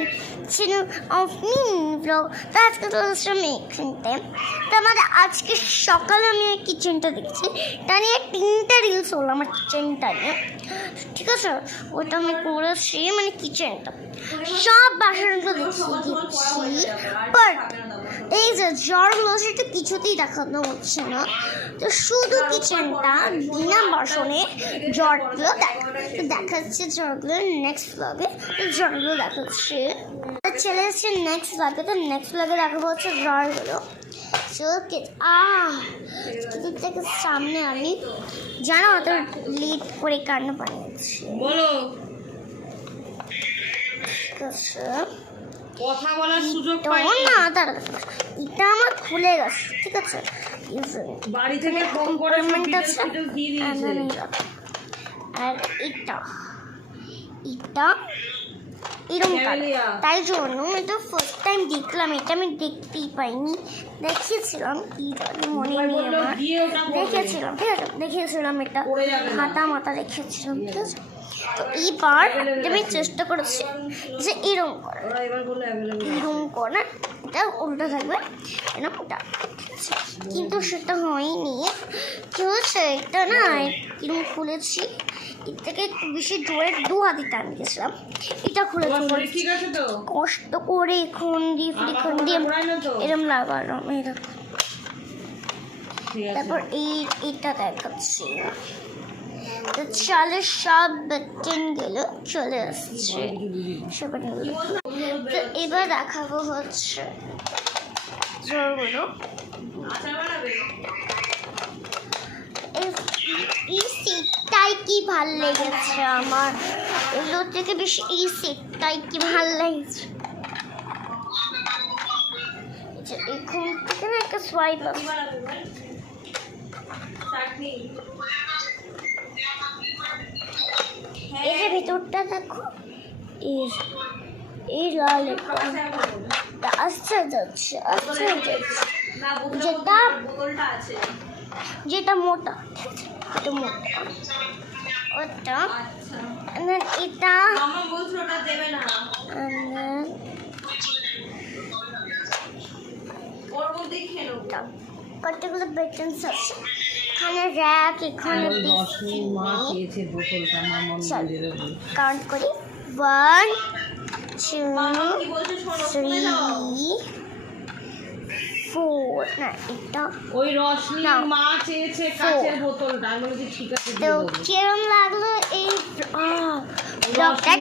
My channel of mini blog. তো আজকে চলেছে আমি এখানতে। তো আমাদের আজকে সকালে আমি এই কিচেনটা দেখছি, এটা নিয়ে 3টা রিলস হলো আমার কিচেনটা নিয়ে, ঠিক আছে। ওটা আমি করেছি, মানে কিচেনটা সব বাসনগুলো দিচ্ছি, বাট এই যে জ্বরগুলো সেটা কিছুতেই দেখানো হচ্ছে না। তো শুধু কিচেনটা বিনা বাসনে জ্বরগুলো দেখাচ্ছে, জ্বরগুলো নেক্সট ব্লগে জ্বরগুলো দেখাচ্ছে, চলে এসছে নেক্সট ব্লগে। তো নেক্সট ব্লগে দেখাবো হচ্ছে জ্বরগুলো। থেকে সামনে আমি জানো অত লিড করে কান্না বানিয়েছি, বলো ঠিক আছে। কথা বলার সুযোগ পাই না, এটা আমার খুলে গেছে, ঠিক আছে। বাড়ি থেকে ফোন করে আছে আর এটা এরকম, তাই জন্য এটা ফার্স্ট টাইম দেখলাম। এটা আমি দেখতেই পাইনি, দেখিয়েছিলাম কি জানি মনে নেই আমার, দেখেছিলাম, ঠিক আছে, দেখিয়েছিলাম এটা হাতা মাথা দেখিয়েছিলাম, ঠিক আছে। তো এইবার আমি চেষ্টা করেছি যে এরকম করা, এটা উল্টো থাকবে এরকমটা, কিন্তু সেটা হয়নি। কি হচ্ছে, এটা না কিরকম খুলেছি, এর থেকে একটু বেশি জোরে 2 হাতে টান দিয়েছিলাম, এটা খুলে কষ্ট করে খুন দিয়ে এরকম লাগালাম, এরকম। তারপর এইটা দেখাচ্ছি, তো চালের সব বাটন গুলো চলে আসছে, তো এবার দেখাবো হচ্ছে জোরগুলো। এই সেটটাই কি ভাল লেগেছে আমার, এগুলোর থেকে বেশি এই সেটটাই কি ভাল লেগেছে। এখান থেকে না একটা সোয়াইপ আছে, এই যে ভিতরটা দেখো, এই লাল আসছে যাচ্ছে, যেটা মোটা, এটা মোটা, ওটা এটা কতগুলো বেটনস আছে, এখানে র্যাক, এখানে কাউন্ট করি 1 2 3 4, না এটা ওই রশনি মা চেয়েছে কাচের বোতলটা, আমি বলছি ঠিক আছে, তো কিরম লাগলো এই